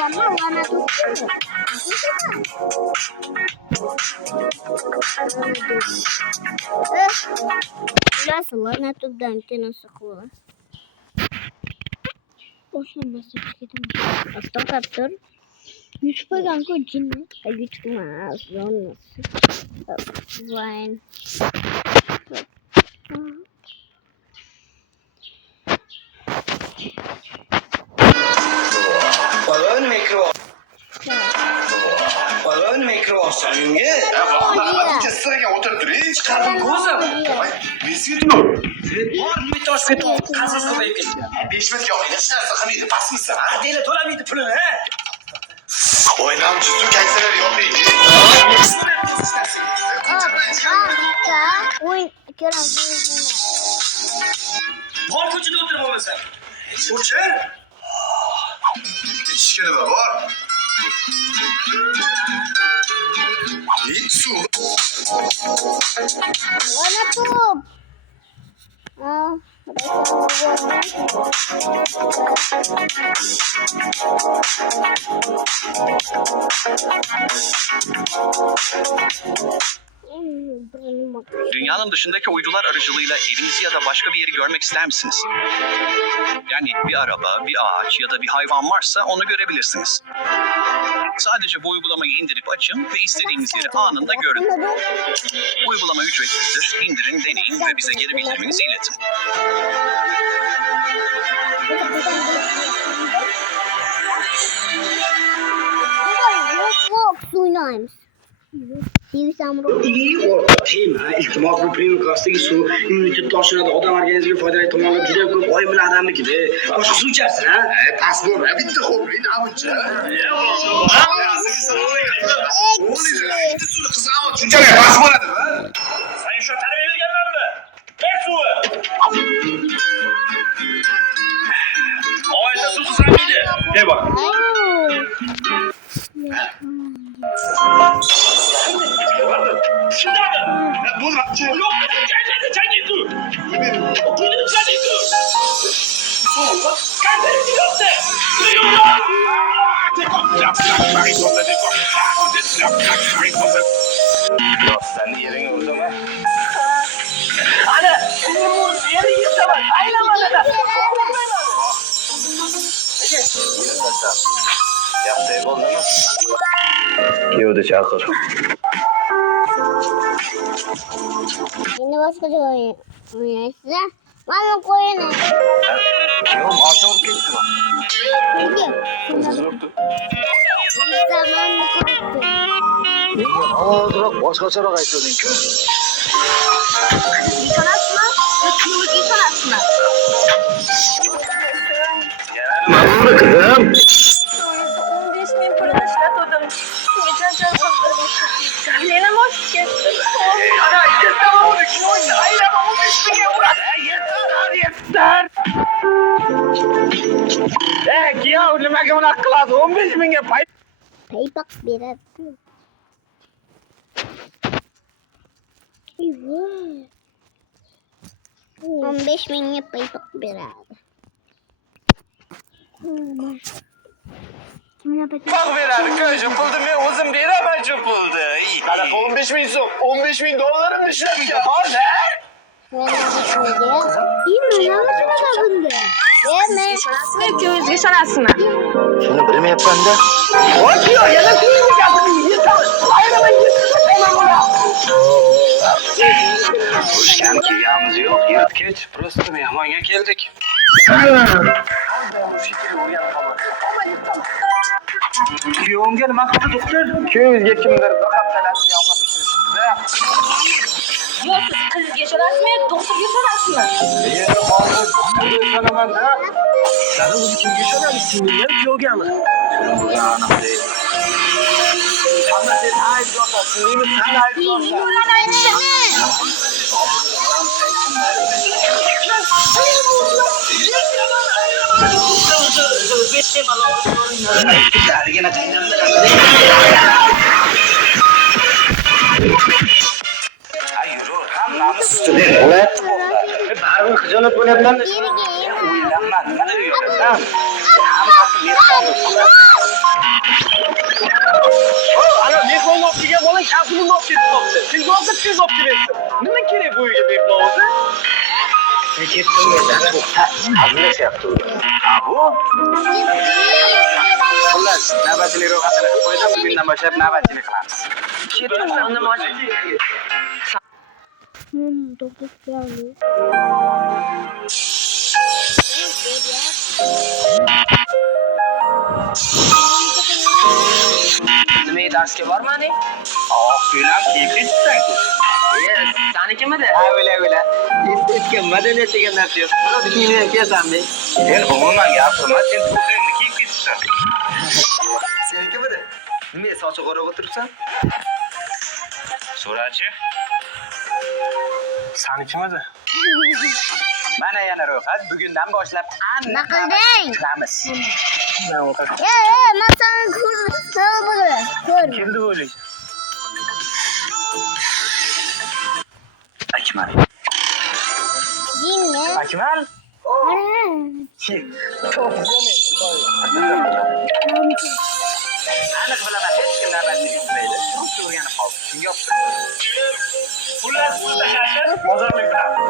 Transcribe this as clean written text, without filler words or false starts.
Sama warna tuh. Jelas warna tuh ganti sekolah. Boşuna basıp gidelim. Kaptır kaptır. Güç koygan koyacağım. Güç koymaz. Olmasın. Fine. Balon mikro. Balon mikro sanki. Vallahi sıraga o'tirib chiqardim ko'zim. Mesutmi? Bor bitta oshpet qansiz ko'payib ketdi. 5 metrga hech narsa qilmaydi, pasmisan? Deyla to'lamaydi pulini, ha? O'ynamchi sukaksalar yo'qlaydi. Oyun kıran. Bor ko'chada o'tirib olmasan. Ko'cha? Ichishga nima bor? Su. Warna tuh. Dünyanın dışındaki uydular aracılığıyla evinizi ya da başka bir yeri görmek ister misiniz? Yani bir araba, bir ağaç ya da bir hayvan varsa onu görebilirsiniz. Sadece bu uygulamayı indirip açın ve istediğiniz yeri anında görün. Uygulama ücretsizdir. İndirin, deneyin ve bize geri bildiriminizi iletin. Suyunaymış. Iltimos bu prinkastagi suv immunitet oshiradi, odam organizmiga foydali tomonlar juda ko'p. Oyim bilan adamnikida. Boshqa suv ichasiz, ha? Pas bo'lma, bitta xo'p, namuncha. Shunchalik pas bo'ladimi? Sen shu tarbiya berganmanmi? Ber suvi. Oilda suv qizg'anmaydi. Ber bor. Shundami? Bo'lmabdi. Yo'q, changiku. Buni changiku. Qanday yo'qsa? Sen yering o'rdimi? Ana, yeri yirtaman. Aylamanada. Yaxshi bo'ldimi? Kuyovni chaqir. Şimdi başka bir oyun oynayacağız. Bana koyun. Kuyov mashina olib ketdimi? Peki. Yo'qdi. Zaman kuruttu. Menga hozirroq boshqacharoq aytding-ku. Yıkanasın mı? Kuyruğu yıkanasın mı? Mana kızım. 15.000 pulini ishlatuvdim. Geçen Lenin bosh ketdi. Ana yetar uni kuyovni aylama 15 mingga uradi. Yetar. Kuyov nimaga unaqa qiladi? 15 mingga pay. Paypak beradi. Evet. 15.000'e paypak beradi. Kim yapacak? Bak veradi, ko'sha pulni men o'zim beraman shu pulni. Qanaqa 15 ming so'm? 15 ming dollarimni ishlatgan. Bor-da? İyi mi? Yanlış mı bunda? Yeme. Ikkovingizga ishonasizmi? Shuni bilmayapman-da. Ochiyo, yana kuyovni gapirdingiz. Aylaman yirtaman buni. Urushgan kelganimiz yo'q, yirtgich. Просто mehmonga keldik. Kuyovimga nima qildi doktor? Kuyovingizga kimdir bir haftalasi yolg'on tushirishdi-da. Yo'q, siz qizga ishonasizmi, doktorga ishonasizmi? Endi hozir ishonaman-da. Sana o'zi kimga ishonamiz? Singlimga, kuyovgami? Buni aniq deydi. Hamma sen aybdorsan, singlimiz sen aybdorsan. Yürü, hammamiz ustida bo'lyapti. Baribir xijolat bo'lyapman. O'ylanma, nima deb yurasan? Hammasi berib qoldi. ana mehmon olib kelgan bolang kampini olib ketibdi. Sen hozir tez olib kelayapsan. Nima kerak bu uyga mehmon o'zi? Sen ketding bu hazillashyapti. Ha bu? Xullas, navbatchilik ro'yxatini qilib qo'ydim. Bugundan boshlab navbatchilik qilamiz. To'qqiz kilo. Nima darsga bormading? Ko'ylak kiyib ketibsan-ku. Sanikimidi? Ha, o'yla. Estetga madaniyat degan narsa yo'q. Buni kiyimni kiyasanmi? Sen umuman gapirma, sen ko'ylakni kiyib ketibsan. Senikimidi? Nima sochi qorab o'tiribsan? So'rachi. Sanikimidi? Mana yana ro'yxat. Bugundan boshlab Nima qilding? qilamiz. Men seni ko'r. Keldi bo'lik. Akmal. Jinni. Akmal? Qara. Aniq bilaman, hech kim navbatchilik qilmaydi. Shuncha o'rganib qoldi. Shunga o'xshaydi. Xullas, bu tashashib bozorlik qilamiz.